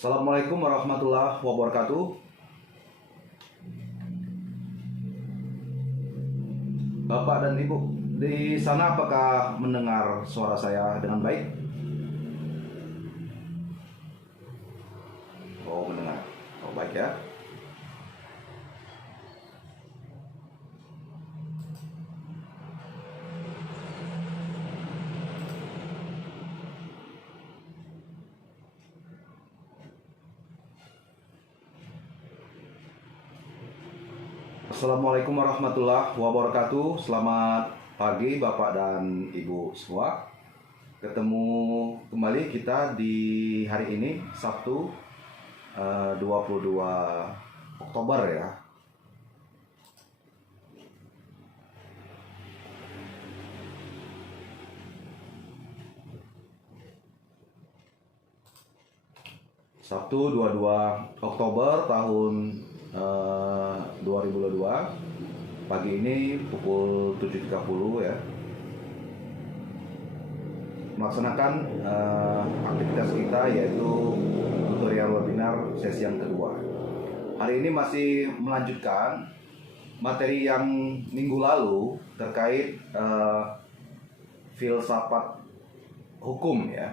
Assalamualaikum warahmatullahi wabarakatuh. Bapak dan Ibu, di sana apakah mendengar suara saya dengan baik? Oh, mendengar. Oh, baik ya. Assalamualaikum warahmatullahi wabarakatuh. Selamat pagi Bapak dan Ibu semua. Ketemu kembali kita di hari ini Sabtu 22 Oktober ya. Sabtu 22 Oktober tahun 2022. Pagi ini pukul 7.30 ya. Melaksanakan aktivitas kita yaitu tutorial webinar sesi yang kedua. Hari ini masih melanjutkan materi yang minggu lalu terkait filsafat hukum ya.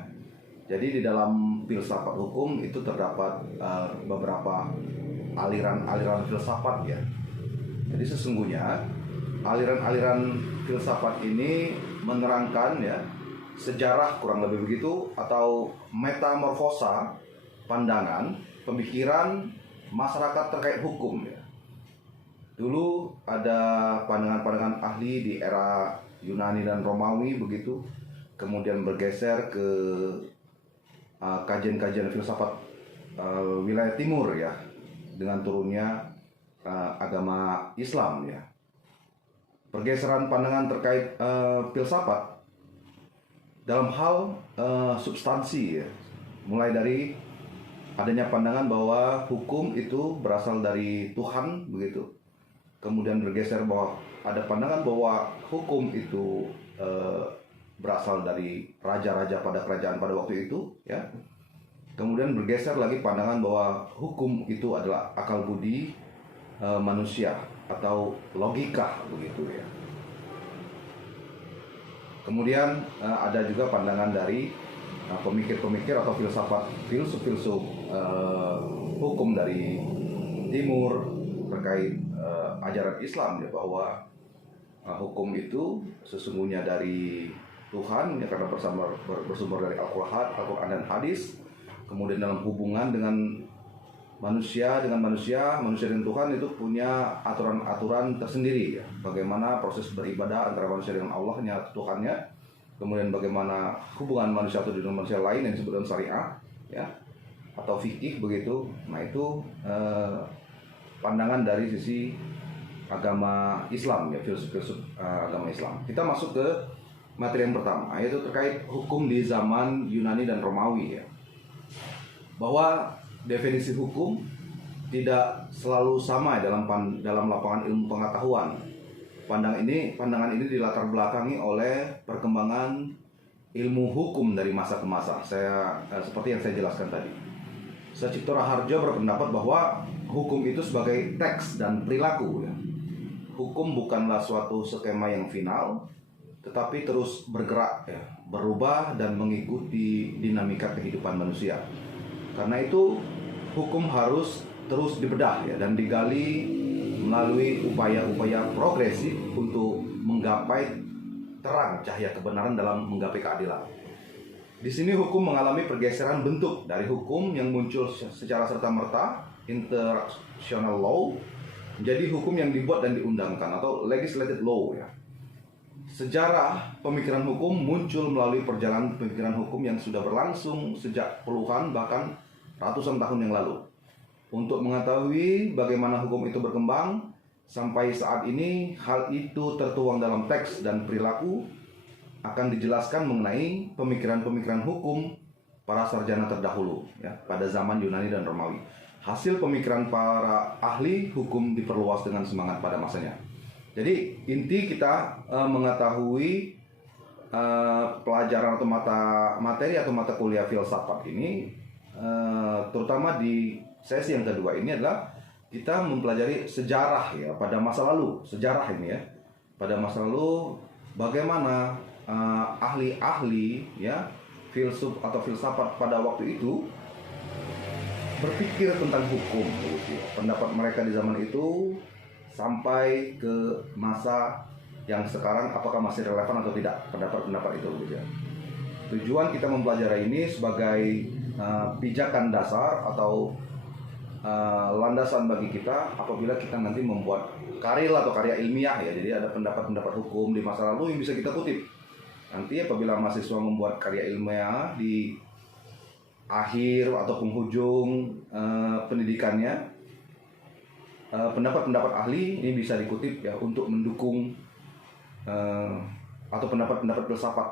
Jadi di dalam filsafat hukum itu terdapat beberapa aliran-aliran filsafat ya. Jadi sesungguhnya aliran-aliran filsafat ini menerangkan ya sejarah kurang lebih begitu atau metamorfosa pandangan, pemikiran masyarakat terkait hukum ya. Dulu ada pandangan-pandangan ahli di era Yunani dan Romawi begitu, kemudian bergeser ke kajian-kajian filsafat wilayah timur ya, dengan turunnya agama Islam ya. Pergeseran pandangan terkait filsafat dalam hal substansi ya, mulai dari adanya pandangan bahwa hukum itu berasal dari Tuhan begitu, kemudian bergeser bahwa ada pandangan bahwa hukum itu berasal dari raja-raja pada kerajaan pada waktu itu ya. Kemudian bergeser lagi pandangan bahwa hukum itu adalah akal budi manusia atau logika begitu ya. Kemudian ada juga pandangan dari pemikir-pemikir atau filsuf-filsuf hukum dari timur terkait ajaran Islam ya, bahwa hukum itu sesungguhnya dari Tuhan ya, karena bersumber dari Al-Quran dan hadis. Kemudian dalam hubungan dengan manusia dengan Tuhan itu punya aturan-aturan tersendiri ya. Bagaimana proses beribadah antara manusia dengan Allahnya, Tuhannya. Kemudian bagaimana hubungan manusia atau dengan manusia lain yang disebut dengan syariah ya, atau fikih begitu. Nah itu pandangan dari sisi agama Islam ya, filsuf agama Islam. Kita masuk ke materi yang pertama, yaitu terkait hukum di zaman Yunani dan Romawi ya. Bahwa definisi hukum tidak selalu sama dalam lapangan ilmu pengetahuan. Pandangan ini dilatar belakangi oleh perkembangan ilmu hukum dari masa ke masa. Seperti yang saya jelaskan tadi. Sacipto Raharjo berpendapat bahwa hukum itu sebagai teks dan perilaku ya. Hukum bukanlah suatu skema yang final, tetapi terus bergerak ya, berubah dan mengikuti dinamika kehidupan manusia. Karena itu hukum harus terus dibedah ya, dan digali melalui upaya-upaya progresif untuk menggapai terang cahaya kebenaran dalam menggapai keadilan. Di sini hukum mengalami pergeseran bentuk dari hukum yang muncul secara serta-merta, international law, menjadi hukum yang dibuat dan diundangkan atau legislated law ya. Sejarah pemikiran hukum muncul melalui perjalanan pemikiran hukum yang sudah berlangsung sejak puluhan bahkan ratusan tahun yang lalu. Untuk mengetahui bagaimana hukum itu berkembang sampai saat ini, hal itu tertuang dalam teks dan perilaku akan dijelaskan mengenai pemikiran-pemikiran hukum para sarjana terdahulu ya, pada zaman Yunani dan Romawi. Hasil pemikiran para ahli hukum diperluas dengan semangat pada masanya. Jadi inti kita mengetahui pelajaran atau materi atau mata kuliah filsafat ini terutama di sesi yang kedua ini adalah kita mempelajari sejarah ya pada masa lalu, sejarah ini ya. Pada masa lalu bagaimana ahli-ahli ya filsuf atau filsafat pada waktu itu berpikir tentang hukum gitu ya. Pendapat mereka di zaman itu sampai ke masa yang sekarang apakah masih relevan atau tidak pendapat-pendapat itu gitu ya. Tujuan kita mempelajari ini sebagai pijakan dasar atau landasan bagi kita apabila kita nanti membuat karya atau karya ilmiah ya. Jadi ada pendapat-pendapat hukum di masa lalu yang bisa kita kutip. Nanti apabila mahasiswa membuat karya ilmiah di akhir atau penghujung pendidikannya, pendapat-pendapat ahli ini bisa dikutip ya untuk mendukung atau pendapat-pendapat filsafat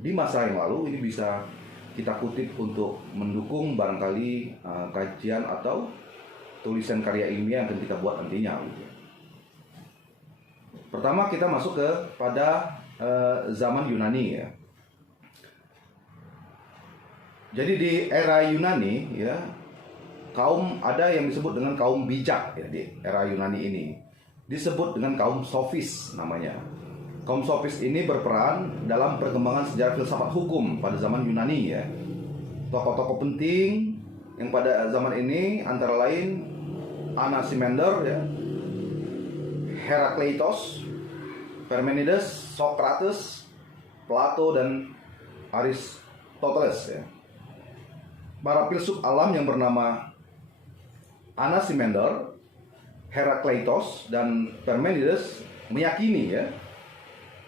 di masa yang lalu ini bisa kita kutip untuk mendukung barangkali kajian atau tulisan karya ilmiah yang akan kita buat nantinya. Pertama kita masuk pada zaman Yunani ya. Jadi di era Yunani ya, ada yang disebut dengan kaum bijak ya di era Yunani ini. Disebut dengan kaum sofis namanya. Kaum sofis ini berperan dalam perkembangan sejarah filsafat hukum pada zaman Yunani ya. Tokoh-tokoh penting yang pada zaman ini antara lain Anaximander ya, Herakleitos, Parmenides, Socrates, Plato dan Aristoteles ya. Para filsuf alam yang bernama Anaximander, Herakleitos dan Parmenides meyakini ya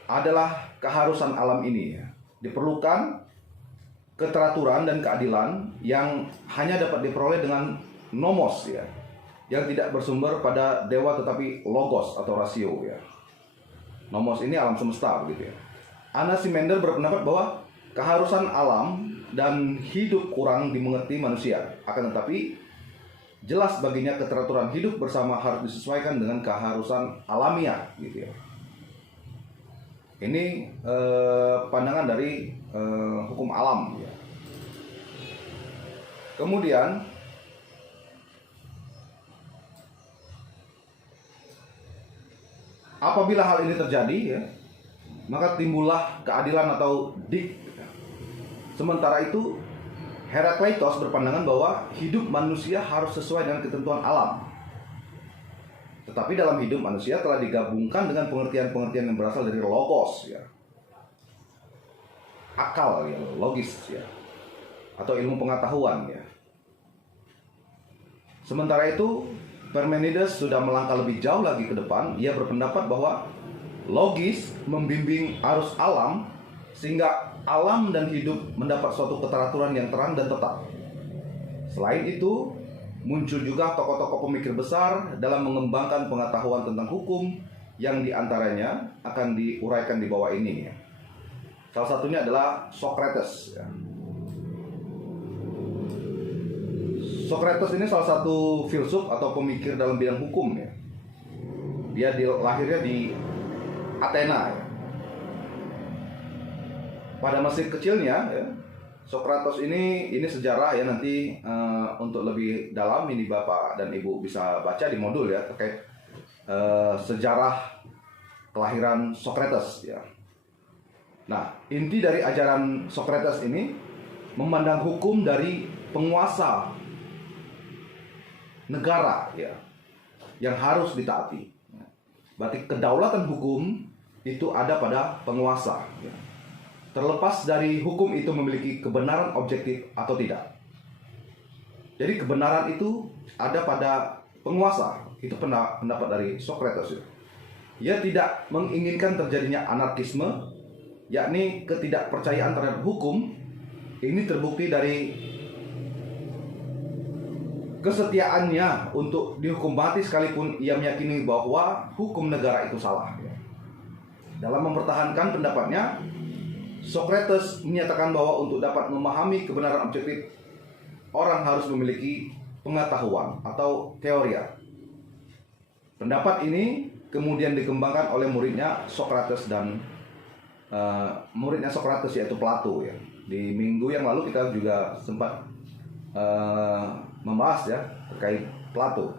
adalah keharusan alam ini ya. Diperlukan keteraturan dan keadilan yang hanya dapat diperoleh dengan nomos ya, yang tidak bersumber pada dewa tetapi logos atau rasio ya. Nomos ini alam semesta begitu ya. Anaximander berpendapat bahwa keharusan alam dan hidup kurang dimengerti manusia, akan tetapi jelas baginya keteraturan hidup bersama harus disesuaikan dengan keharusan alamiah gitu ya. Ini pandangan dari hukum alam ya. Kemudian apabila hal ini terjadi ya, maka timbullah keadilan atau dik. Sementara itu Herakleitos berpandangan bahwa hidup manusia harus sesuai dengan ketentuan alam. Tetapi dalam hidup manusia telah digabungkan dengan pengertian-pengertian yang berasal dari logos ya. Akal ya, logis ya. Atau ilmu pengetahuan ya. Sementara itu Parmenides sudah melangkah lebih jauh lagi ke depan. Ia berpendapat bahwa logis membimbing arus alam sehingga alam dan hidup mendapat suatu keteraturan yang terang dan tetap. Selain itu, muncul juga tokoh-tokoh pemikir besar dalam mengembangkan pengetahuan tentang hukum yang diantaranya akan diuraikan di bawah ini. Salah satunya adalah Socrates. Socrates ini salah satu filsuf atau pemikir dalam bidang hukum ya. Dia lahirnya di Athena ya. Pada masa kecilnya ya, Socrates ini sejarah ya, nanti untuk lebih dalam ini Bapak dan Ibu bisa baca di modul ya terkait sejarah kelahiran Socrates ya. Nah, inti dari ajaran Socrates ini memandang hukum dari penguasa negara ya yang harus ditaati. Berarti kedaulatan hukum itu ada pada penguasa ya. Terlepas dari hukum itu memiliki kebenaran objektif atau tidak. Jadi kebenaran itu ada pada penguasa. Itu pendapat dari Socrates. Ia tidak menginginkan terjadinya anarkisme, yakni ketidakpercayaan terhadap hukum. Ini terbukti dari kesetiaannya untuk dihukum mati sekalipun ia meyakini bahwa hukum negara itu salah. Dalam mempertahankan pendapatnya, Socrates menyatakan bahwa untuk dapat memahami kebenaran objektif, orang harus memiliki pengetahuan atau teoria. Pendapat ini kemudian dikembangkan oleh muridnya Socrates dan muridnya Socrates yaitu Plato ya. Di minggu yang lalu kita juga sempat membahas ya terkait Plato.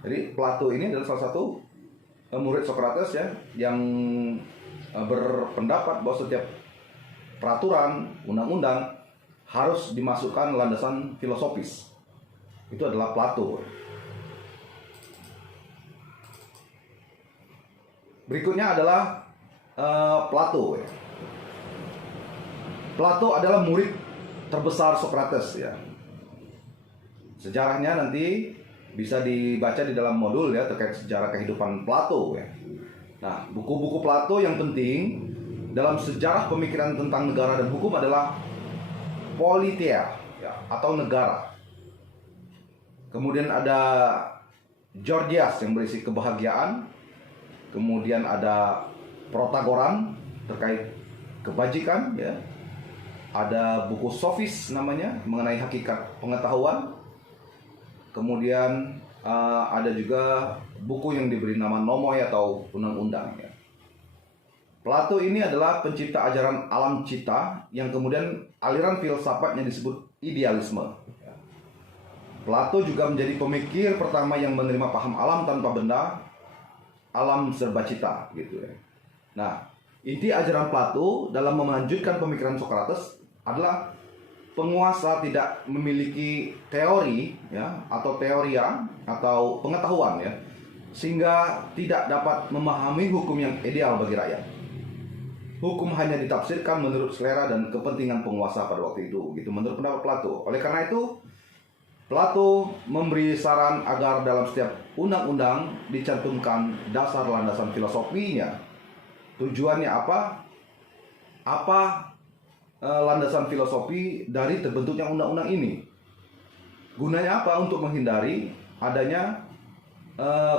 Jadi Plato ini adalah salah satu murid Socrates ya yang berpendapat bahwa setiap peraturan, undang-undang harus dimasukkan landasan filosofis. Itu adalah Plato. Berikutnya adalah Plato ya. Plato adalah murid terbesar Socrates ya. Sejarahnya nanti bisa dibaca di dalam modul ya terkait sejarah kehidupan Plato ya. Nah, buku-buku Plato yang penting dalam sejarah pemikiran tentang negara dan hukum adalah Politeia ya, atau negara. Kemudian ada Gorgias yang berisi kebahagiaan. Kemudian ada Protagoran terkait kebajikan ya. Ada buku Sofis namanya mengenai hakikat pengetahuan. Kemudian ada juga buku yang diberi nama Nomoi atau undang-undang ya. Plato ini adalah pencipta ajaran alam cipta yang kemudian aliran filsafatnya disebut idealisme. Plato juga menjadi pemikir pertama yang menerima paham alam tanpa benda, alam serba cita gitu ya. Nah, inti ajaran Plato dalam melanjutkan pemikiran Socrates adalah penguasa tidak memiliki teori ya atau teoria atau pengetahuan ya sehingga tidak dapat memahami hukum yang ideal bagi rakyat. Hukum hanya ditafsirkan menurut selera dan kepentingan penguasa pada waktu itu gitu menurut pendapat Plato. Oleh karena itu Plato memberi saran agar dalam setiap undang-undang dicantumkan dasar landasan filosofinya. Tujuannya apa? Landasan filosofi dari terbentuknya undang-undang ini. Gunanya apa? Untuk menghindari adanya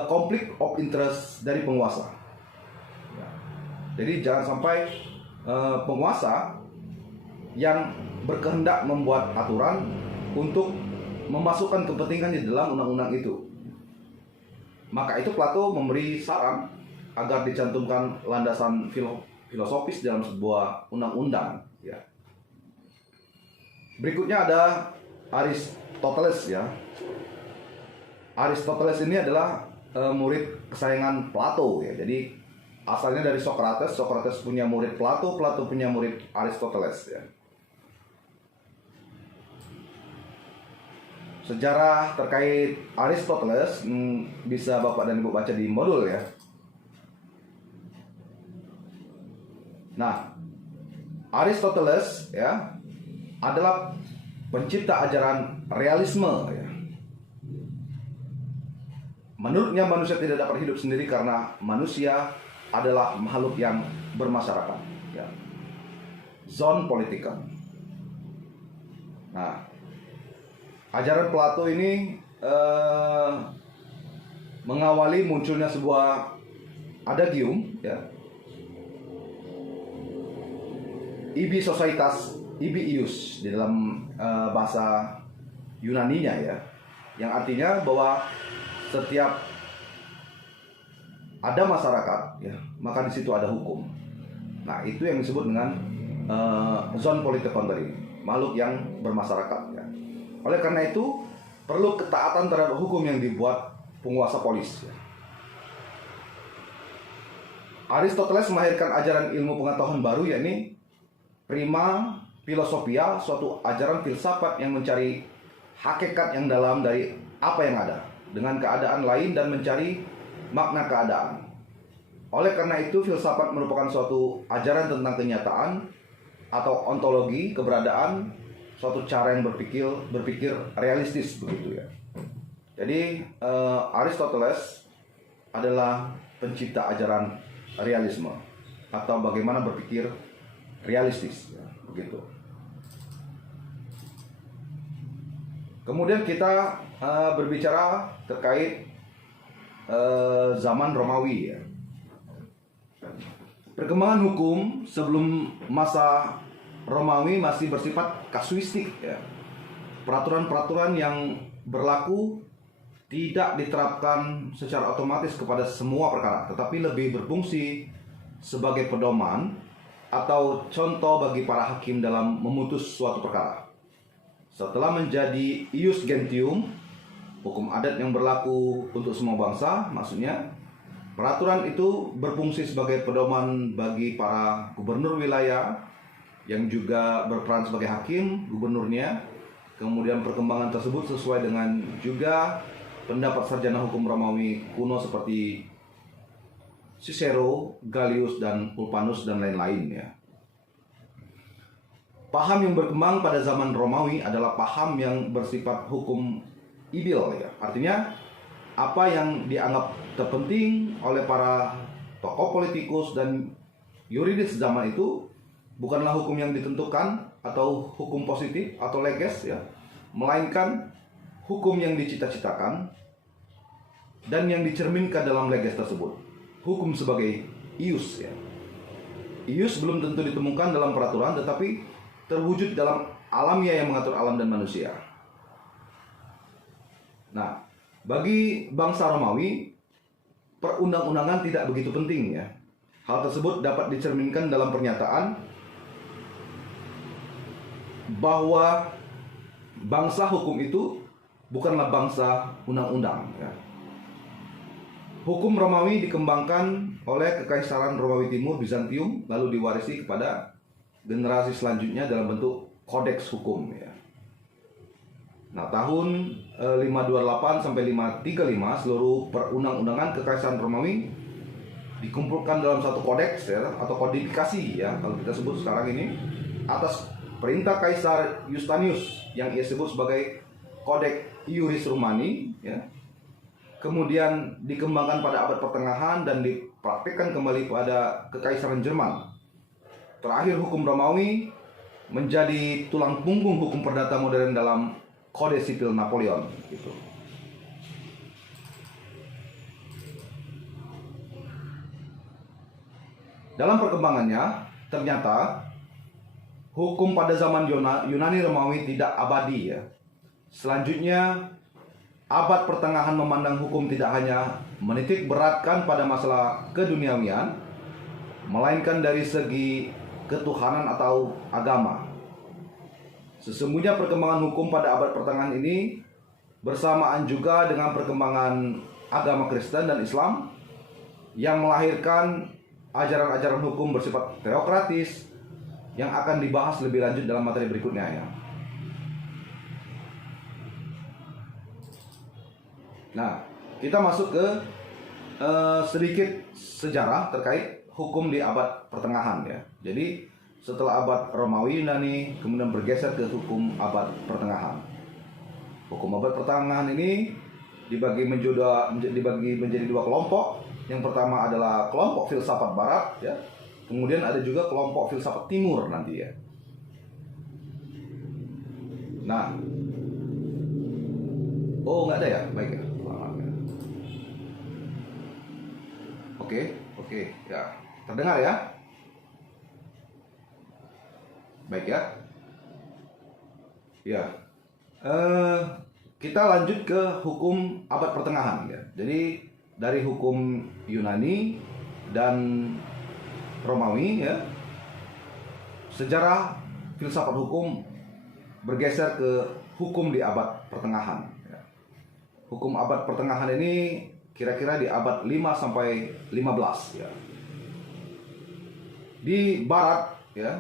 konflik of interest dari penguasa. Jadi jangan sampai penguasa yang berkehendak membuat aturan untuk memasukkan kepentingan di dalam undang-undang itu. Maka itu Plato memberi saran agar dicantumkan landasan filosofis dalam sebuah undang-undang ya. Berikutnya ada Aristoteles ya. Aristoteles ini adalah murid kesayangan Plato ya. Jadi asalnya dari Socrates. Socrates punya murid Plato, Plato punya murid Aristoteles ya. Sejarah terkait Aristoteles bisa Bapak dan Ibu baca di modul ya. Nah, Aristoteles ya adalah pencipta ajaran realisme ya. Menurutnya manusia tidak dapat hidup sendiri karena manusia adalah makhluk yang bermasyarakat ya. Zoon politikon. Nah, ajaran Plato ini mengawali munculnya sebuah adagium ya. Ibi Societas Ibiius di dalam bahasa Yunaninya ya, yang artinya bahwa setiap ada masyarakat ya, maka di situ ada hukum. Nah, itu yang disebut dengan zoon politikon tadi, makhluk yang bermasyarakat ya. Oleh karena itu perlu ketaatan terhadap hukum yang dibuat penguasa polis ya. Aristoteles melahirkan ajaran ilmu pengetahuan baru yakni prima philosophia, suatu ajaran filsafat yang mencari hakikat yang dalam dari apa yang ada dengan keadaan lain dan mencari makna keadaan. Oleh karena itu filsafat merupakan suatu ajaran tentang kenyataan atau ontologi keberadaan, suatu cara yang berpikir realistis begitu ya. Jadi Aristoteles adalah pencipta ajaran realisme atau bagaimana berpikir realistis ya, begitu. Kemudian kita berbicara terkait zaman Romawi ya. Perkembangan hukum sebelum masa Romawi masih bersifat kasuistik ya. Peraturan-peraturan yang berlaku tidak diterapkan secara otomatis kepada semua perkara, tetapi lebih berfungsi sebagai pedoman atau contoh bagi para hakim dalam memutus suatu perkara. Setelah menjadi ius gentium, hukum adat yang berlaku untuk semua bangsa, maksudnya peraturan itu berfungsi sebagai pedoman bagi para gubernur wilayah yang juga berperan sebagai hakim gubernurnya. Kemudian perkembangan tersebut sesuai dengan juga pendapat sarjana hukum Romawi kuno seperti Cicero, Gallus, dan Ulpanus, dan lain-lain ya. Paham yang berkembang pada zaman Romawi adalah paham yang bersifat hukum ideal ya. Artinya apa yang dianggap terpenting oleh para tokoh politikus dan yuridis zaman itu bukanlah hukum yang ditentukan atau hukum positif atau leges ya, melainkan hukum yang dicita-citakan dan yang dicerminkan dalam leges tersebut. Hukum sebagai ius ya. Ius belum tentu ditemukan dalam peraturan, tetapi terwujud dalam alamiah yang mengatur alam dan manusia. Nah, bagi bangsa Romawi, perundang-undangan tidak begitu penting ya. Hal tersebut dapat dicerminkan dalam pernyataan bahwa bangsa hukum itu bukanlah bangsa undang-undang ya. Hukum Romawi dikembangkan oleh Kekaisaran Romawi Timur Bizantium, lalu diwarisi kepada generasi selanjutnya dalam bentuk kodeks hukum ya. Nah, tahun 528 sampai 535 seluruh perundang-undangan Kekaisaran Romawi dikumpulkan dalam satu kodeks ya, atau kodifikasi ya kalau kita sebut sekarang ini, atas perintah Kaisar Justinius yang ia sebut sebagai Codex Iuris Romani ya. Kemudian dikembangkan pada abad pertengahan dan dipraktikkan kembali pada Kekaisaran Jerman. Terakhir hukum Romawi menjadi tulang punggung hukum perdata modern dalam Kode Sipil Napoleon gitu. Dalam perkembangannya, ternyata hukum pada zaman Yunani Romawi tidak abadi ya. Selanjutnya, abad pertengahan memandang hukum tidak hanya menitik beratkan pada masalah keduniawian, melainkan dari segi ketuhanan atau agama. Sesungguhnya perkembangan hukum pada abad pertengahan ini bersamaan juga dengan perkembangan agama Kristen dan Islam yang melahirkan ajaran-ajaran hukum bersifat teokratis yang akan dibahas lebih lanjut dalam materi berikutnya ya. Nah, kita masuk ke sedikit sejarah terkait hukum di abad pertengahan ya. Jadi setelah abad Romawi Yunani kemudian bergeser ke hukum abad pertengahan. Hukum abad pertengahan ini dibagi menjadi dua kelompok. Yang pertama adalah kelompok filsafat barat ya. Kemudian ada juga kelompok filsafat timur nanti ya. Nah, oh nggak ada ya, baik ya. Oke, ya terdengar ya. Baik ya. Ya, kita lanjut ke hukum abad pertengahan ya. Jadi dari hukum Yunani dan Romawi ya, sejarah filsafat hukum bergeser ke hukum di abad pertengahan ya. Hukum abad pertengahan ini kira-kira di abad 5 sampai 15 ya. Di barat ya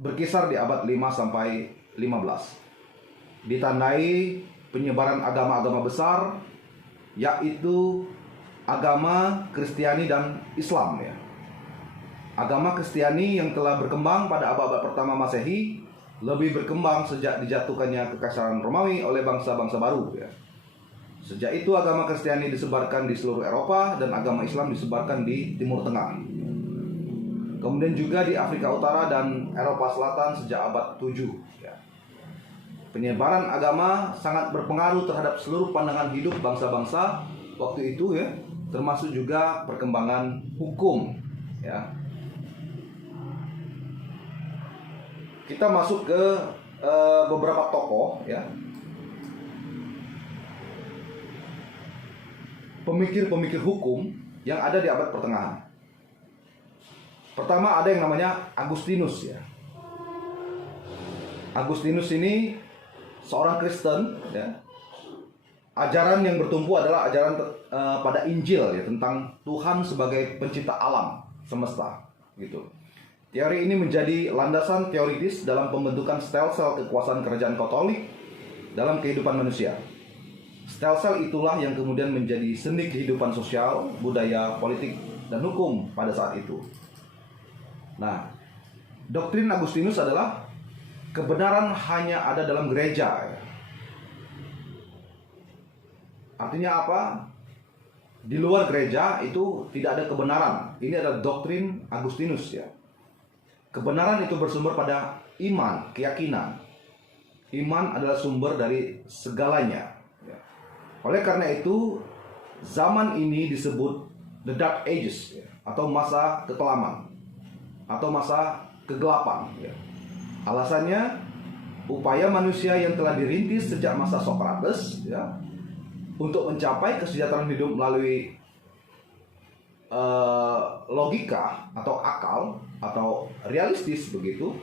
berkisar di abad 5 sampai 15. Ditandai penyebaran agama-agama besar, yaitu agama Kristiani dan Islam ya. Agama Kristiani yang telah berkembang pada abad-abad pertama Masehi lebih berkembang sejak dijatuhkannya Kekaisaran Romawi oleh bangsa-bangsa baru ya. Sejak itu agama Kristiani disebarkan di seluruh Eropa dan agama Islam disebarkan di Timur Tengah. Kemudian juga di Afrika Utara dan Eropa Selatan sejak abad 7 ya. Penyebaran agama sangat berpengaruh terhadap seluruh pandangan hidup bangsa-bangsa waktu itu ya, termasuk juga perkembangan hukum ya. Kita masuk ke beberapa tokoh ya, pemikir-pemikir hukum yang ada di abad pertengahan. Pertama ada yang namanya Agustinus ya. Agustinus ini seorang Kristen, ya. Ajaran yang bertumpu adalah ajaran pada Injil, ya, tentang Tuhan sebagai pencipta alam semesta, gitu. Teori ini menjadi landasan teoritis dalam pembentukan stel-sel kekuasaan kerajaan Katolik dalam kehidupan manusia. Stel-sel itulah yang kemudian menjadi sendi kehidupan sosial, budaya, politik, dan hukum pada saat itu. Nah, doktrin Agustinus adalah kebenaran hanya ada dalam gereja. Artinya apa? Di luar gereja itu tidak ada kebenaran. Ini adalah doktrin Agustinus, ya. Kebenaran itu bersumber pada iman, keyakinan. Iman adalah sumber dari segalanya. Oleh karena itu, zaman ini disebut the Dark Ages, ya, atau masa kekelaman, atau masa kegelapan. Ya. Alasannya, upaya manusia yang telah dirintis sejak masa Socrates, ya, untuk mencapai kesejahteraan hidup melalui logika atau akal atau realistis begitu,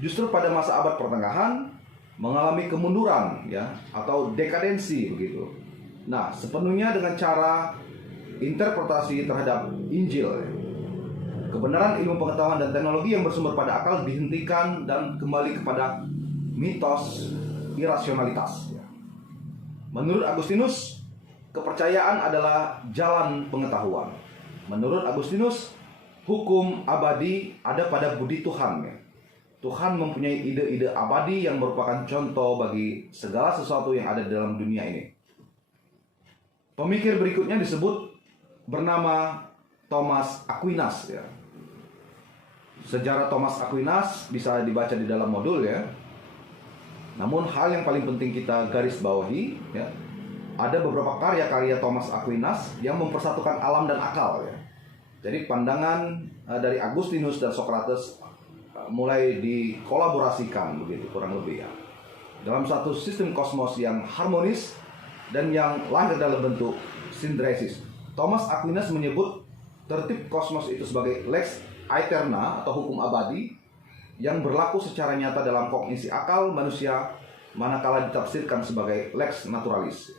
justru pada masa abad pertengahan mengalami kemunduran, ya, atau dekadensi begitu. Nah, sepenuhnya dengan cara interpretasi terhadap Injil, ya. Kebenaran ilmu pengetahuan dan teknologi yang bersumber pada akal dihentikan dan kembali kepada mitos irasionalitas, ya. Menurut Agustinus, kepercayaan adalah jalan pengetahuan. Menurut Agustinus, hukum abadi ada pada budi Tuhan, ya. Tuhan mempunyai ide-ide abadi yang merupakan contoh bagi segala sesuatu yang ada di dalam dunia ini. Pemikir berikutnya disebut bernama Thomas Aquinas, ya. Sejarah Thomas Aquinas bisa dibaca di dalam modul, ya. Namun hal yang paling penting kita garis bawahi, ya, ada beberapa karya-karya Thomas Aquinas yang mempersatukan alam dan akal, ya. Jadi pandangan dari Agustinus dan Socrates mulai dikolaborasikan begitu kurang lebih, ya, dalam satu sistem kosmos yang harmonis dan yang lahir dalam bentuk sindresis. Thomas Aquinas menyebut tertib kosmos itu sebagai lex aeterna atau hukum abadi yang berlaku secara nyata dalam kognisi akal manusia, manakala ditafsirkan sebagai lex naturalis.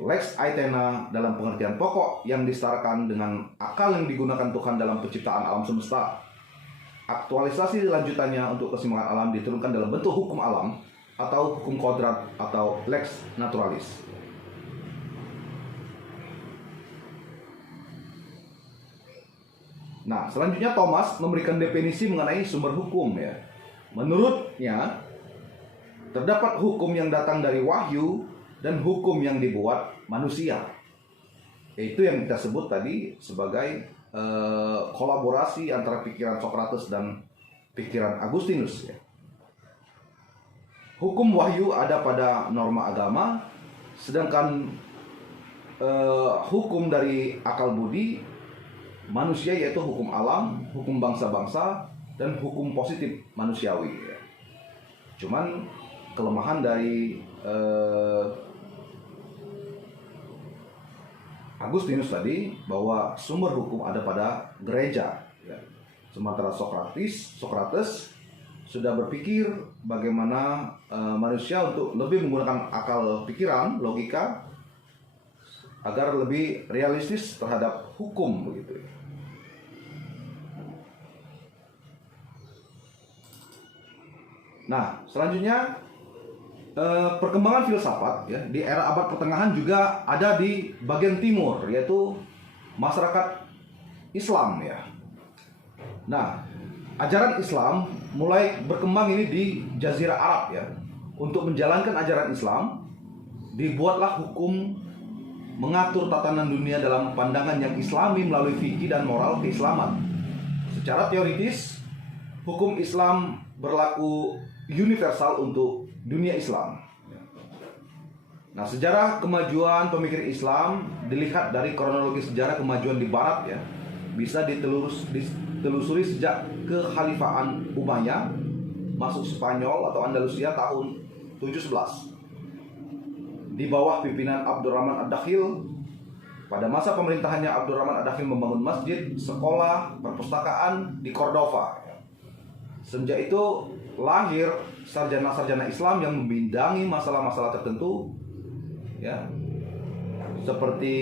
Lex aeterna dalam pengertian pokok yang disetarakan dengan akal yang digunakan Tuhan dalam penciptaan alam semesta. Aktualisasi lanjutannya untuk keseimbangan alam diturunkan dalam bentuk hukum alam atau hukum kodrat atau lex naturalis. Nah, selanjutnya Thomas memberikan definisi mengenai sumber hukum, ya. Menurutnya, terdapat hukum yang datang dari wahyu dan hukum yang dibuat manusia. Itu yang kita sebut tadi sebagai kolaborasi antara pikiran Socrates dan pikiran Agustinus, ya. Hukum wahyu ada pada norma agama, sedangkan hukum dari akal budi manusia yaitu hukum alam, hukum bangsa-bangsa, dan hukum positif manusiawi, ya. Cuman kelemahan dari Agustinus tadi bahwa sumber hukum ada pada gereja, ya. Sementara Socrates sudah berpikir bagaimana manusia untuk lebih menggunakan akal pikiran, logika, agar lebih realistis terhadap hukum begitu. Nah, selanjutnya perkembangan filsafat, ya, di era abad pertengahan juga ada di bagian timur, yaitu masyarakat Islam, ya. Nah, ajaran Islam mulai berkembang ini di Jazirah Arab, ya. Untuk menjalankan ajaran Islam, dibuatlah hukum mengatur tatanan dunia dalam pandangan yang Islami melalui fikih dan moral keislaman. Secara teoritis, hukum Islam berlaku universal untuk dunia Islam. Nah, sejarah kemajuan pemikir Islam dilihat dari kronologi sejarah kemajuan di Barat, ya. Bisa ditelusuri sejak kekhalifahan Umayyah masuk Spanyol atau Andalusia tahun 711 di bawah pimpinan Abdurrahman Ad-Dakhil. Pada masa pemerintahannya, Abdurrahman Ad-Dakhil membangun masjid, sekolah, perpustakaan di Cordova. Sejak itu lahir sarjana-sarjana Islam yang membidangi masalah-masalah tertentu, ya, seperti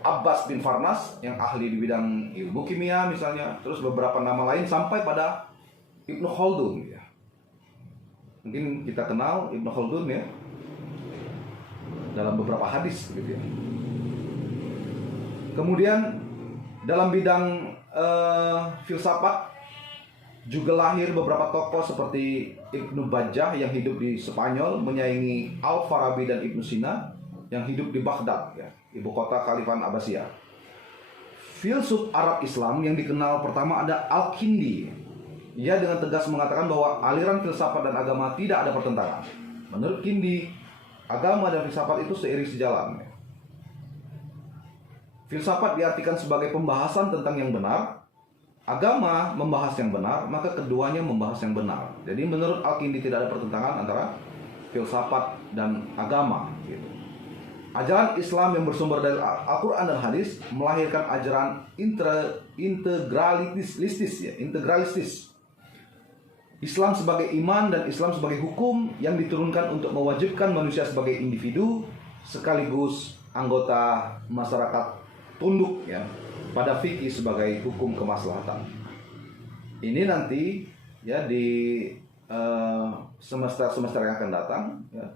Abbas bin Farnas yang ahli di bidang ilmu kimia misalnya, terus beberapa nama lain sampai pada Ibnu Khaldun, ya. Mungkin kita kenal Ibnu Khaldun, ya, dalam beberapa hadis gitu, ya. Kemudian dalam bidang filsafat juga lahir beberapa tokoh seperti Ibnu Bajjah yang hidup di Spanyol menyaingi Al-Farabi dan Ibnu Sina yang hidup di Baghdad, ya, ibu kota Khalifah Abbasiyah. Filsuf Arab Islam yang dikenal pertama ada Al-Kindi. Ia dengan tegas mengatakan bahwa aliran filsafat dan agama tidak ada pertentangan. Menurut Kindi, agama dan filsafat itu seiring sejalan. Filsafat diartikan sebagai pembahasan tentang yang benar, agama membahas yang benar, maka keduanya membahas yang benar. Jadi menurut Al-Kindi tidak ada pertentangan antara filsafat dan agama, gitu. Ajaran Islam yang bersumber dari Al-Quran dan hadis melahirkan ajaran integralistis, ya, integralistis. Islam sebagai iman dan Islam sebagai hukum yang diturunkan untuk mewajibkan manusia sebagai individu sekaligus anggota masyarakat tunduk, ya, pada fikih sebagai hukum kemaslahatan. Ini nanti, ya, di semester yang akan datang, ya,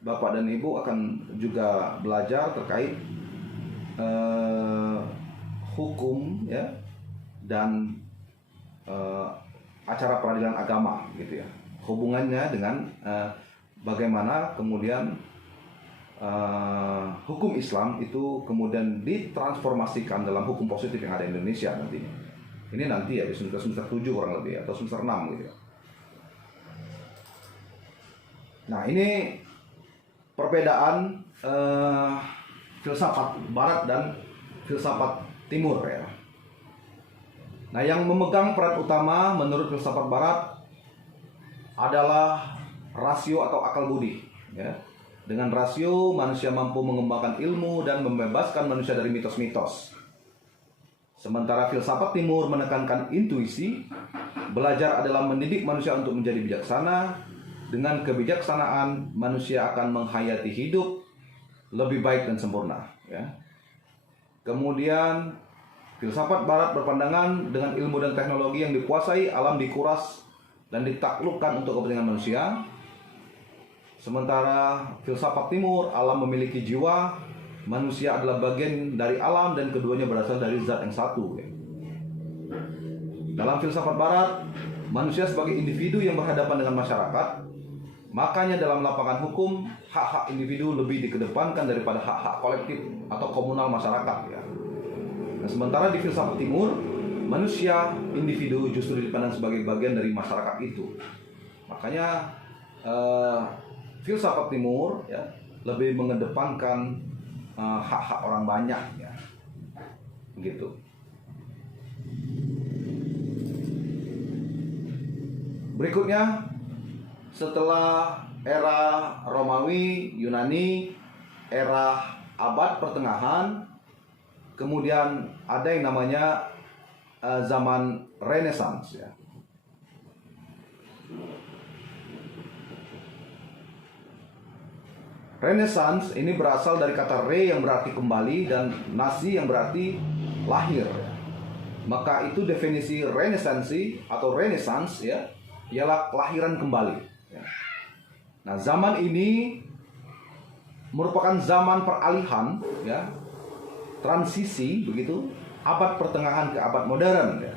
Bapak dan Ibu akan juga belajar terkait hukum, ya, dan acara peradilan agama, gitu, ya. Hubungannya dengan bagaimana kemudian hukum Islam itu kemudian ditransformasikan dalam hukum positif yang ada di Indonesia nantinya. Ini nanti, ya, di semester 7 kurang lebih, atau semester 6 gitu, ya. Nah, ini perbedaan filsafat Barat dan filsafat Timur, ya. Nah, yang memegang peran utama menurut filsafat Barat adalah rasio atau akal budi, ya. Dengan rasio manusia mampu mengembangkan ilmu dan membebaskan manusia dari mitos-mitos. Sementara filsafat Timur menekankan intuisi, belajar adalah mendidik manusia untuk menjadi bijaksana. Dengan kebijaksanaan, manusia akan menghayati hidup lebih baik dan sempurna, ya. Kemudian filsafat Barat berpandangan dengan ilmu dan teknologi yang dikuasai, alam dikuras dan ditaklukkan untuk kepentingan manusia. Sementara filsafat Timur, alam memiliki jiwa, manusia adalah bagian dari alam dan keduanya berasal dari zat yang satu, ya. Dalam filsafat Barat, manusia sebagai individu yang berhadapan dengan masyarakat. Makanya dalam lapangan hukum, hak-hak individu lebih dikedepankan daripada hak-hak kolektif atau komunal masyarakat, ya. Nah, sementara di filsafat Timur, manusia individu justru dipandang sebagai bagian dari masyarakat itu. Makanya filsafat Timur, ya, lebih mengedepankan hak-hak orang banyak, ya, gitu. Berikutnya, setelah era Romawi, Yunani, era abad pertengahan, kemudian ada yang namanya zaman Renaissance, ya. Renaissance ini berasal dari kata re yang berarti kembali dan nasi yang berarti lahir, ya. Maka itu definisi Renaissance atau Renaissance, ya, ialah kelahiran kembali, ya. Nah, zaman ini merupakan zaman peralihan, ya, transisi begitu, abad pertengahan ke abad modern, ya.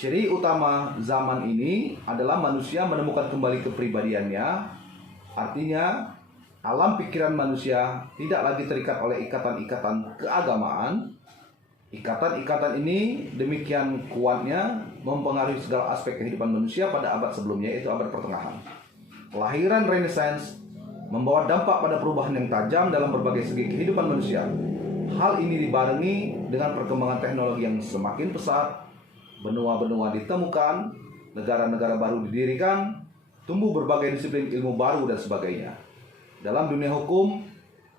Ciri utama zaman ini adalah manusia menemukan kembali kepribadiannya. Artinya alam pikiran manusia tidak lagi terikat oleh ikatan-ikatan keagamaan. Ikatan-ikatan ini demikian kuatnya mempengaruhi segala aspek kehidupan manusia pada abad sebelumnya, yaitu abad pertengahan. Kelahiran Renaissance membawa dampak pada perubahan yang tajam dalam berbagai segi kehidupan manusia. Hal ini dibarengi dengan perkembangan teknologi yang semakin pesat, benua-benua ditemukan, negara-negara baru didirikan, tumbuh berbagai disiplin ilmu baru dan sebagainya. Dalam dunia hukum,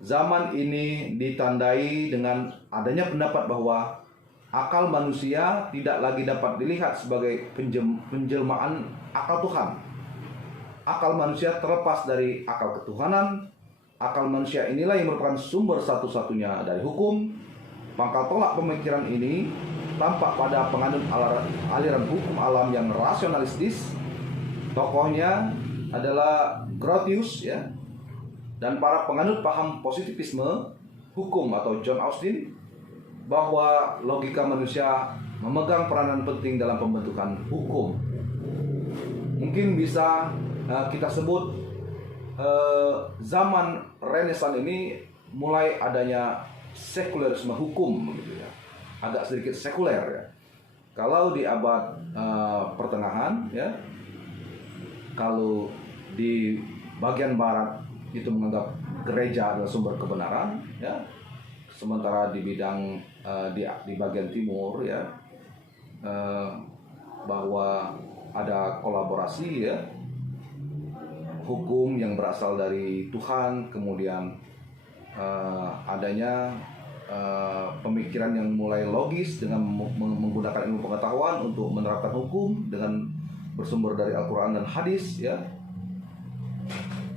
zaman ini ditandai dengan adanya pendapat bahwa akal manusia tidak lagi dapat dilihat sebagai penjelmaan akal Tuhan. Akal manusia terlepas dari akal ketuhanan. Akal manusia inilah yang merupakan sumber satu-satunya dari hukum. Pangkal tolak pemikiran ini tampak pada penganut aliran hukum alam yang rasionalistis. Tokohnya adalah Grotius ya, dan para penganut paham positivisme hukum atau John Austin, bahwa logika manusia memegang peranan penting dalam pembentukan hukum. Mungkin bisa kita sebut zaman Renaissance ini mulai adanya sekularisme hukum, begitu ya, agak sedikit sekuler ya. Kalau di abad pertengahan ya, kalau di bagian barat itu menganggap gereja adalah sumber kebenaran ya, sementara di bidang di bagian timur ya, bahwa ada kolaborasi ya, hukum yang berasal dari Tuhan, kemudian adanya pemikiran yang mulai logis dengan menggunakan ilmu pengetahuan untuk menerapkan hukum dengan bersumber dari Al-Quran dan hadis ya.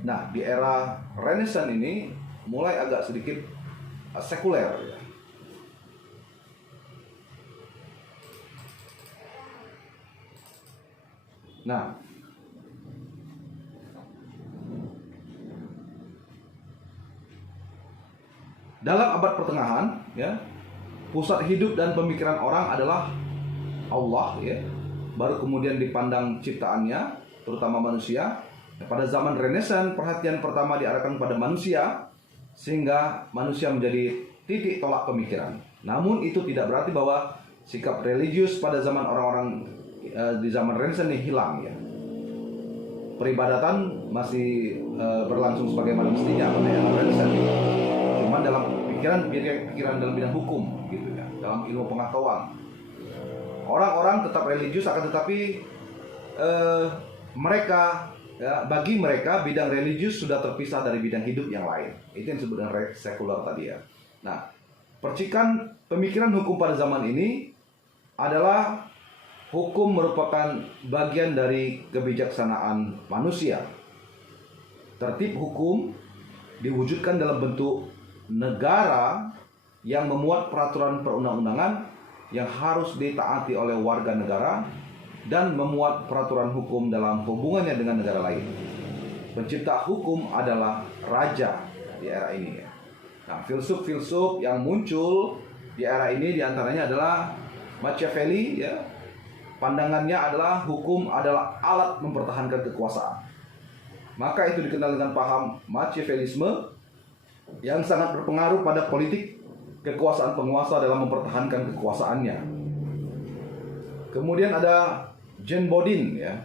Nah, di era Renaissance ini mulai agak sedikit sekuler ya. Nah, dalam abad pertengahan ya, pusat hidup dan pemikiran orang adalah Allah ya. Baru kemudian dipandang ciptaannya, terutama manusia. Pada zaman Renaissance, perhatian pertama diarahkan pada manusia, sehingga manusia menjadi titik tolak pemikiran. Namun itu tidak berarti bahwa sikap religius pada zaman orang-orang di zaman Renaissance ini hilang ya. Peribadatan masih berlangsung sebagaimana mestinya pada era Renaissance. Cuma dalam pikiran dalam bidang hukum gitu ya, dalam ilmu pengetahuan. Orang-orang tetap religius, akan tetapi bagi mereka bidang religius sudah terpisah dari bidang hidup yang lain. Itu yang disebut dengan sekuler tadi ya. Nah, percikan pemikiran hukum pada zaman ini adalah hukum merupakan bagian dari kebijaksanaan manusia. Tertib hukum diwujudkan dalam bentuk negara yang memuat peraturan perundang-undangan yang harus ditaati oleh warga negara dan memuat peraturan hukum dalam hubungannya dengan negara lain. Pencipta hukum adalah raja di era ini. Nah, filsuf-filsuf yang muncul di era ini diantaranya adalah Machiavelli ya. Pandangannya adalah hukum adalah alat mempertahankan kekuasaan. Maka itu dikenal dengan paham Machiavellisme yang sangat berpengaruh pada politik kekuasaan penguasa dalam mempertahankan kekuasaannya. Kemudian ada Jean Bodin ya.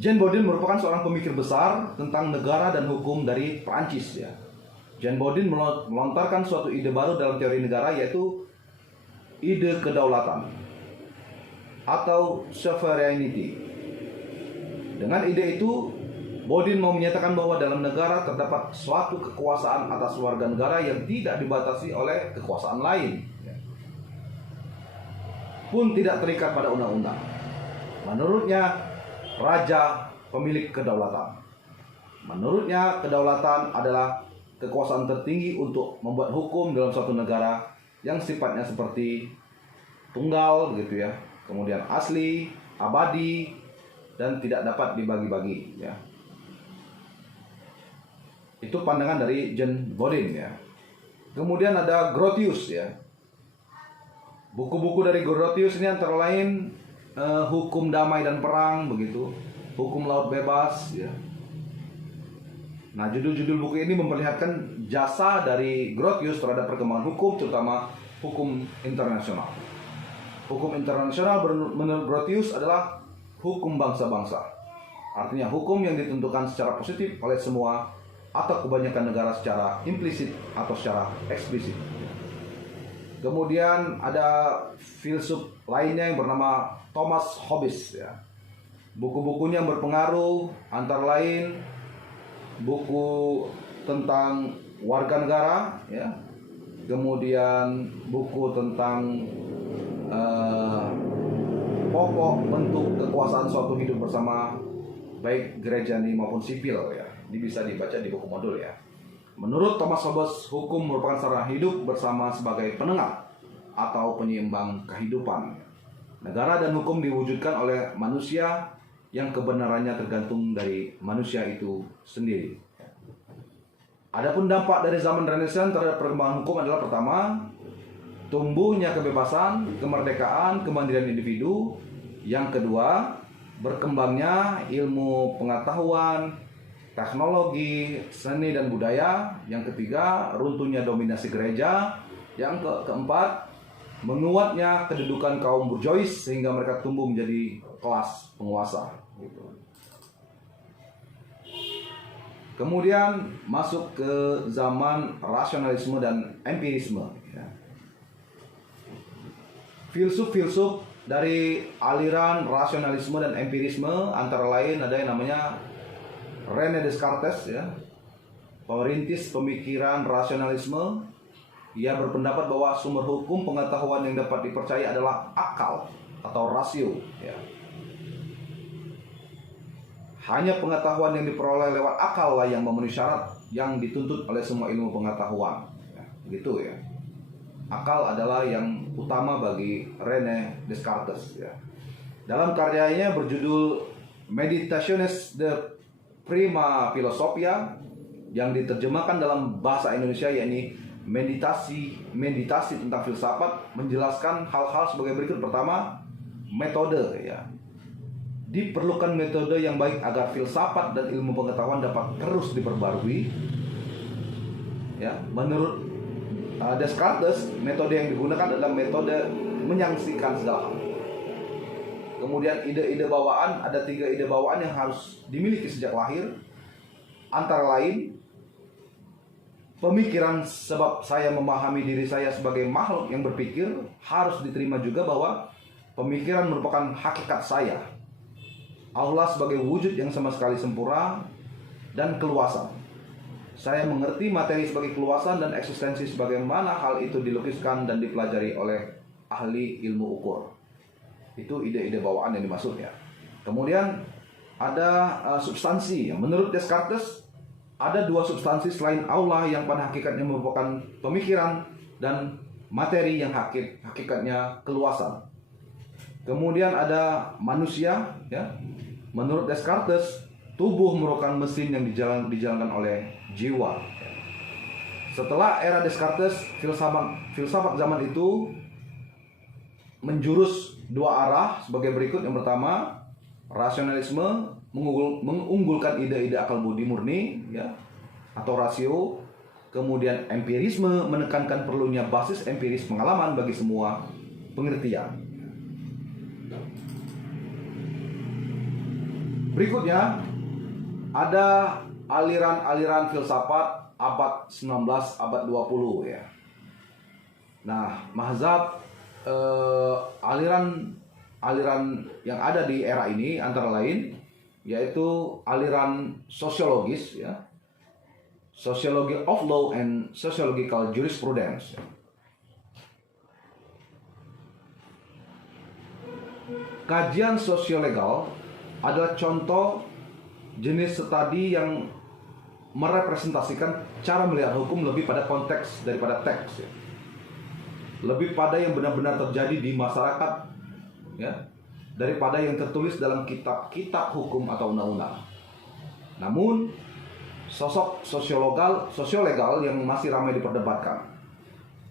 Jean Bodin merupakan seorang pemikir besar tentang negara dan hukum dari Prancis ya. Jean Bodin melontarkan suatu ide baru dalam teori negara, yaitu ide kedaulatan atau sovereignty. Dengan ide itu, Bodin mau menyatakan bahwa dalam negara terdapat suatu kekuasaan atas warga negara yang tidak dibatasi oleh kekuasaan lain, pun tidak terikat pada undang-undang. Menurutnya, raja pemilik kedaulatan. Menurutnya, kedaulatan adalah kekuasaan tertinggi untuk membuat hukum dalam suatu negara yang sifatnya seperti tunggal begitu ya, kemudian asli, abadi, dan tidak dapat dibagi-bagi ya. Itu pandangan dari Jean Bodin ya. Kemudian ada Grotius ya. Buku-buku dari Grotius ini antara lain hukum damai dan perang begitu, hukum laut bebas ya. Nah, judul-judul buku ini memperlihatkan jasa dari Grotius terhadap perkembangan hukum, terutama hukum internasional. Hukum internasional menurut Grotius adalah hukum bangsa-bangsa. Artinya hukum yang ditentukan secara positif oleh semua atau kebanyakan negara secara implisit atau secara eksplisit. Kemudian ada filsuf lainnya yang bernama Thomas Hobbes ya. Buku-bukunya yang berpengaruh antara lain buku tentang warga negara, ya. Kemudian buku tentang pokok bentuk kekuasaan suatu hidup bersama, baik gereja maupun sipil, ya. Ini bisa dibaca di buku modul, ya. Menurut Thomas Hobbes, hukum merupakan sarana hidup bersama sebagai penengah atau penyeimbang kehidupan. Negara dan hukum diwujudkan oleh manusia yang kebenarannya tergantung dari manusia itu sendiri. Adapun dampak dari zaman Renaissance terhadap perkembangan hukum adalah pertama, tumbuhnya kebebasan, kemerdekaan, kemandirian individu. Yang kedua, berkembangnya ilmu pengetahuan, teknologi, seni dan budaya. Yang ketiga, runtuhnya dominasi gereja. Yang keempat, menguatnya kedudukan kaum burjois sehingga mereka tumbuh menjadi kelas penguasa. Kemudian masuk ke zaman rasionalisme dan empirisme. Filsuf-filsuf dari aliran rasionalisme dan empirisme antara lain ada yang namanya René Descartes, ya, perintis pemikiran rasionalisme. Ia berpendapat bahwa sumber hukum pengetahuan yang dapat dipercaya adalah akal atau rasio, ya. Hanya pengetahuan yang diperoleh lewat akal lah yang memenuhi syarat yang dituntut oleh semua ilmu pengetahuan, ya, gitu, ya. Akal adalah yang utama bagi René Descartes, ya. Dalam karyanya berjudul Meditationes de Prima Philosophia yang diterjemahkan dalam bahasa Indonesia yakni meditasi tentang filsafat, menjelaskan hal-hal sebagai berikut. Pertama, metode, ya. Diperlukan metode yang baik agar filsafat dan ilmu pengetahuan dapat terus diperbarui, ya. Menurut Descartes, metode yang digunakan adalah metode menyaksikan segala hal. Kemudian ide-ide bawaan, ada 3 ide bawaan yang harus dimiliki sejak lahir. Antara lain, pemikiran sebab saya memahami diri saya sebagai makhluk yang berpikir. Harus diterima juga bahwa pemikiran merupakan hakikat saya, Allah sebagai wujud yang sama sekali sempurna, dan keluasan. Saya mengerti materi sebagai keluasan dan eksistensi sebagaimana hal itu dilukiskan dan dipelajari oleh ahli ilmu ukur. Itu ide-ide bawaan yang dimaksud, ya. Kemudian ada substansi. Menurut Descartes, ada 2 substansi selain Allah yang pada hakikatnya merupakan pemikiran dan materi yang hakikatnya keluasan. Kemudian ada manusia, ya. Menurut Descartes, tubuh merupakan mesin yang dijalankan oleh jiwa. Setelah era Descartes, filsafat zaman itu menjurus 2 arah sebagai berikut. Yang pertama, rasionalisme mengunggulkan ide-ide akal budi murni, ya, atau rasio. Kemudian empirisme menekankan perlunya basis empiris pengalaman bagi semua pengertian. Berikutnya ada aliran-aliran filsafat abad 19, abad 20, ya. Nah, mazhab aliran yang ada di era ini antara lain yaitu aliran sosiologis, ya. Sociology of Law and Sociological Jurisprudence. Kajian sosiolegal adalah contoh jenis studi yang merepresentasikan cara melihat hukum lebih pada konteks daripada teks, ya. Lebih pada yang benar-benar terjadi di masyarakat, ya, daripada yang tertulis dalam kitab-kitab hukum atau undang-undang. Namun sosok sosiolegal yang masih ramai diperdebatkan.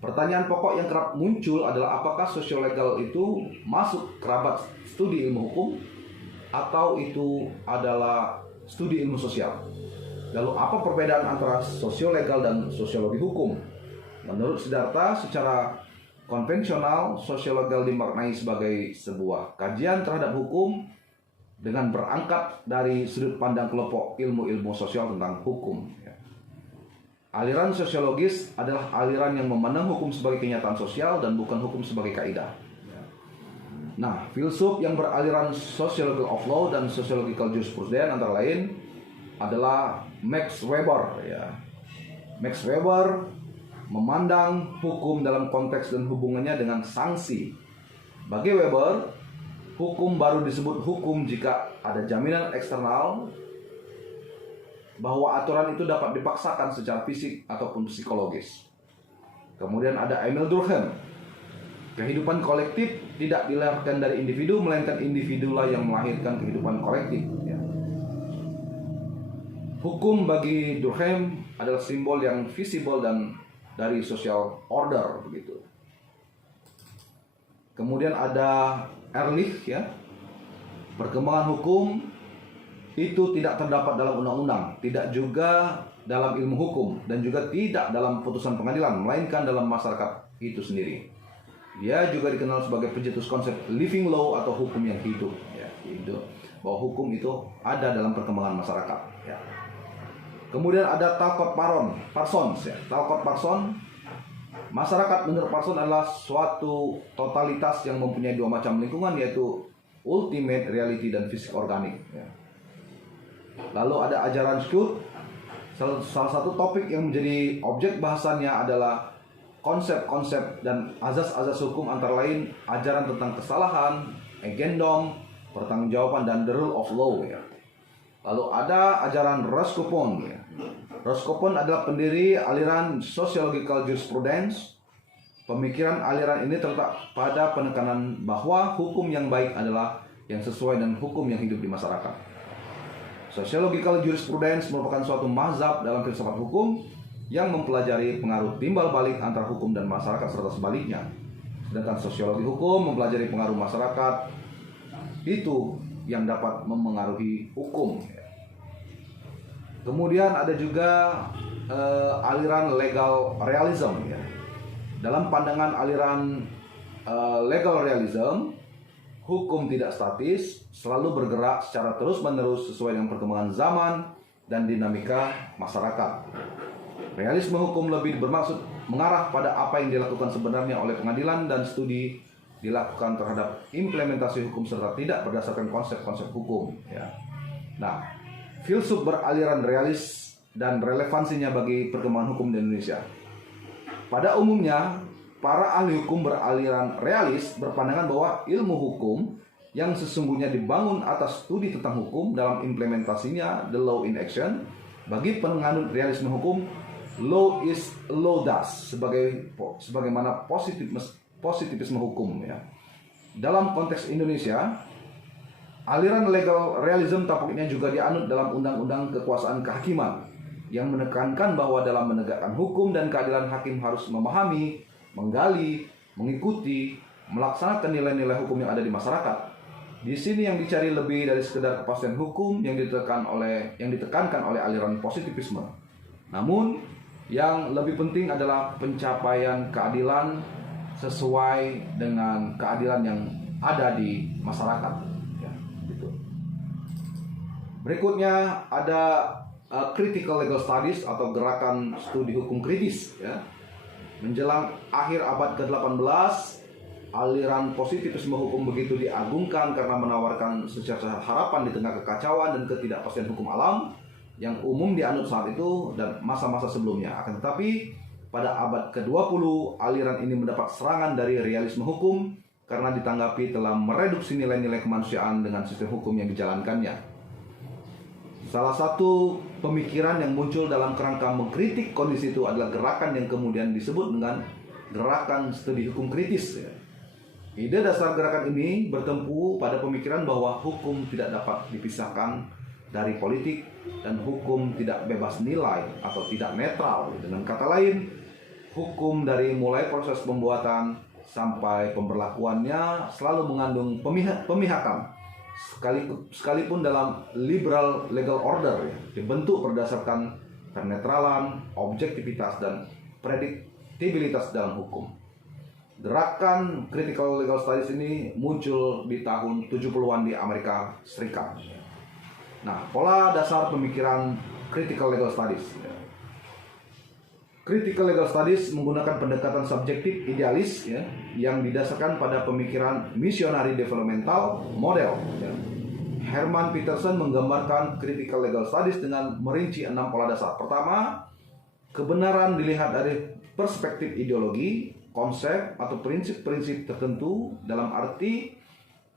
Pertanyaan pokok yang kerap muncul adalah apakah sosiolegal itu masuk kerabat studi ilmu hukum atau itu adalah studi ilmu sosial. Lalu apa perbedaan antara sosiolegal dan sosiologi hukum? Menurut Siddhartha, secara konvensional, sosiologal dimaknai sebagai sebuah kajian terhadap hukum dengan berangkat dari sudut pandang kelompok ilmu-ilmu sosial tentang hukum. Aliran sosiologis adalah aliran yang memandang hukum sebagai kenyataan sosial dan bukan hukum sebagai kaidah. Nah, filsuf yang beraliran Sociology of Law dan Sociological Jurisprudence antara lain adalah Max Weber, ya. Max Weber memandang hukum dalam konteks dan hubungannya dengan sanksi. Bagi Weber, hukum baru disebut hukum jika ada jaminan eksternal bahwa aturan itu dapat dipaksakan secara fisik ataupun psikologis. Kemudian ada Emil Durkheim. Kehidupan kolektif tidak dilahirkan dari individu, melainkan individulah yang melahirkan kehidupan kolektif. Ya. Hukum bagi Durkheim adalah simbol yang visible dan dari social order begitu. Kemudian ada Ehrlich, ya. Perkembangan hukum itu tidak terdapat dalam undang-undang, tidak juga dalam ilmu hukum, dan juga tidak dalam putusan pengadilan, melainkan dalam masyarakat itu sendiri. Dia juga dikenal sebagai pencetus konsep living law atau hukum yang hidup, ya, hidup. Bahwa hukum itu ada dalam perkembangan masyarakat. Ya. Kemudian ada Talcott Parsons, ya. Talcott Parsons, masyarakat menurut Parsons adalah suatu totalitas yang mempunyai dua macam lingkungan, yaitu ultimate reality dan fisik organik. Ya. Lalu ada ajaran Schut. Salah satu topik yang menjadi objek bahasannya adalah konsep-konsep dan azas-azas hukum, antara lain ajaran tentang kesalahan, agendom, pertanggungjawaban, dan the rule of law. Ya. Lalu ada ajaran Roscommon. Ya. Roscommon adalah pendiri aliran sociological jurisprudence. Pemikiran aliran ini terletak pada penekanan bahwa hukum yang baik adalah yang sesuai dengan hukum yang hidup di masyarakat. Sociological jurisprudence merupakan suatu mazhab dalam filsafat hukum yang mempelajari pengaruh timbal balik antara hukum dan masyarakat serta sebaliknya. Sedangkan sosiologi hukum mempelajari pengaruh masyarakat itu yang dapat memengaruhi hukum. Kemudian ada juga aliran legal realism. Ya. Dalam pandangan aliran legal realism, hukum tidak statis, selalu bergerak secara terus-menerus sesuai dengan perkembangan zaman dan dinamika masyarakat. Realisme hukum lebih bermaksud mengarah pada apa yang dilakukan sebenarnya oleh pengadilan dan studi dilakukan terhadap implementasi hukum serta tidak berdasarkan konsep-konsep hukum. Ya. Nah, filsuf beraliran realis dan relevansinya bagi perkembangan hukum di Indonesia. Pada umumnya, para ahli hukum beraliran realis berpandangan bahwa ilmu hukum yang sesungguhnya dibangun atas studi tentang hukum dalam implementasinya, the law in action. Bagi penganut realisme hukum, law is lawless sebagaimana positivisme hukum. Ya. Dalam konteks Indonesia, aliran legal realism tampaknya juga dianut dalam undang-undang kekuasaan kehakiman yang menekankan bahwa dalam menegakkan hukum dan keadilan, hakim harus memahami, menggali, mengikuti, melaksanakan nilai-nilai hukum yang ada di masyarakat. Di sini yang dicari lebih dari sekedar kepastian hukum yang ditekankan oleh aliran positivisme. Namun, yang lebih penting adalah pencapaian keadilan sesuai dengan keadilan yang ada di masyarakat. Ya, gitu. Berikutnya ada critical legal studies atau gerakan studi hukum kritis. Ya. Menjelang akhir abad ke-18, aliran positivisme hukum begitu diagungkan karena menawarkan secerca harapan di tengah kekacauan dan ketidakpastian hukum alam yang umum dianut saat itu dan masa-masa sebelumnya. Akan tetapi, pada abad ke-20, aliran ini mendapat serangan dari realisme hukum karena ditanggapi telah mereduksi nilai-nilai kemanusiaan dengan sistem hukum yang dijalankannya. Salah satu pemikiran yang muncul dalam kerangka mengkritik kondisi itu adalah gerakan yang kemudian disebut dengan gerakan studi hukum kritis. Ide dasar gerakan ini bertempu pada pemikiran bahwa hukum tidak dapat dipisahkan dari politik dan hukum tidak bebas nilai atau tidak netral. Dengan kata lain, hukum dari mulai proses pembuatan sampai pemberlakuannya selalu mengandung pemihakan. Sekalipun dalam liberal legal order, ya, dibentuk berdasarkan kenetralan, objektivitas, dan prediktibilitas dalam hukum. Gerakan critical legal studies ini muncul di tahun 70-an di Amerika Serikat. Nah, pola dasar pemikiran critical legal studies. Critical legal studies menggunakan pendekatan subjektif idealis, ya, yang didasarkan pada pemikiran misionary developmental model. Ya. Herman Peterson menggambarkan critical legal studies dengan merinci 6 pola dasar. Pertama, kebenaran dilihat dari perspektif ideologi, konsep atau prinsip-prinsip tertentu, dalam arti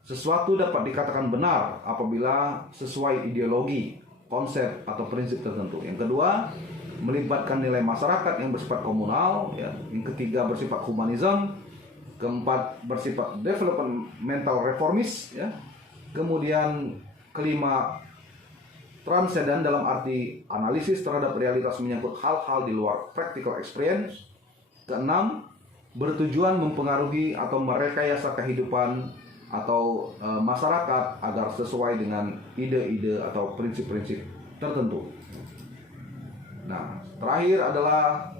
sesuatu dapat dikatakan benar apabila sesuai ideologi, konsep atau prinsip tertentu. Yang kedua, melibatkan nilai masyarakat yang bersifat komunal, ya. Yang ketiga, bersifat humanism. Keempat, bersifat developmental reformis, ya. Kemudian kelima, transenden dalam arti analisis terhadap realitas menyangkut hal-hal di luar practical experience. Keenam, bertujuan mempengaruhi atau merekayasa kehidupan atau masyarakat agar sesuai dengan ide-ide atau prinsip-prinsip tertentu. Nah, terakhir adalah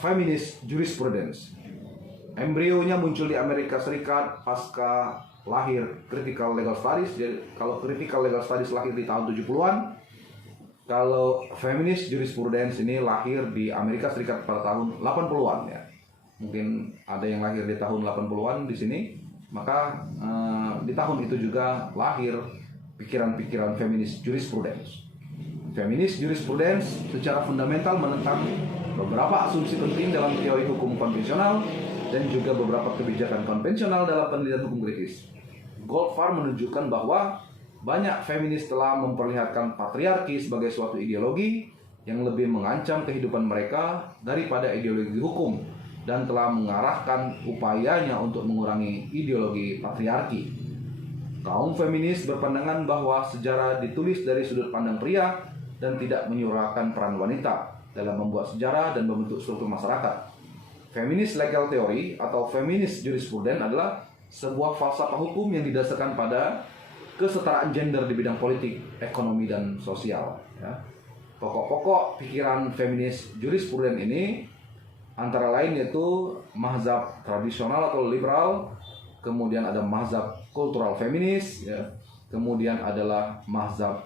feminist jurisprudence. Embrionya muncul di Amerika Serikat pasca lahir critical legal studies. Jadi kalau critical legal studies lahir di tahun 70-an, kalau feminist jurisprudence ini lahir di Amerika Serikat pada tahun 80-an, ya. Mungkin ada yang lahir di tahun 80-an di sini, maka di tahun itu juga lahir pikiran-pikiran feminist jurisprudence. Feminist jurisprudence secara fundamental menentang beberapa asumsi penting dalam teori hukum konvensional dan juga beberapa kebijakan konvensional dalam penelitian hukum kritis. Goldfarb menunjukkan bahwa banyak feminis telah memperlihatkan patriarki sebagai suatu ideologi yang lebih mengancam kehidupan mereka daripada ideologi hukum, dan telah mengarahkan upayanya untuk mengurangi ideologi patriarki. Kaum feminis berpandangan bahwa sejarah ditulis dari sudut pandang pria dan tidak menyuarakan peran wanita dalam membuat sejarah dan membentuk struktur masyarakat. Feminist legal theory atau feminist jurisprudence adalah sebuah falsafah hukum yang didasarkan pada kesetaraan gender di bidang politik, ekonomi, dan sosial. Ya. Pokok-pokok pikiran feminist jurisprudence ini antara lain yaitu mazhab tradisional atau liberal, kemudian ada mazhab kultural feminis, ya. Kemudian adalah mazhab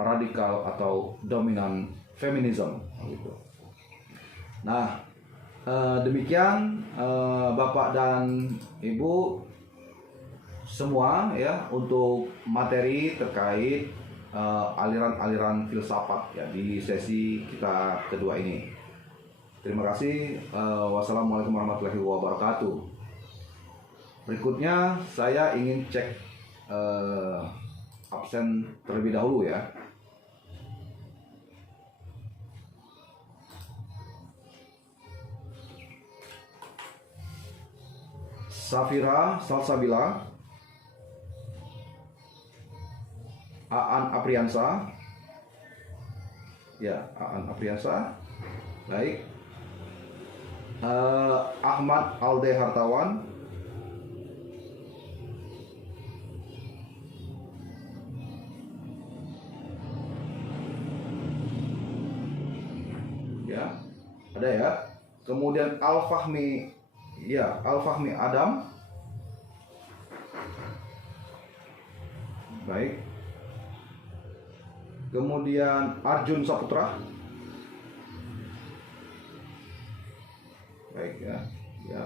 radikal atau dominan feminism, gitu. Nah, demikian Bapak dan Ibu semua, ya, untuk materi terkait aliran-aliran filsafat, ya, di sesi kita kedua ini. Terima kasih. Wassalamualaikum warahmatullahi wabarakatuh. Berikutnya saya ingin cek absen terlebih dahulu, ya. Safira Salsabila, Aan Apriansa, ya, Aan Apriansa, baik. Ahmad Alde Hartawan, ya, ada, ya. Kemudian Al-Fahmi, ya, Al-Fahmi Adam, baik. Kemudian Arjun Saputra, baik, ya, ya.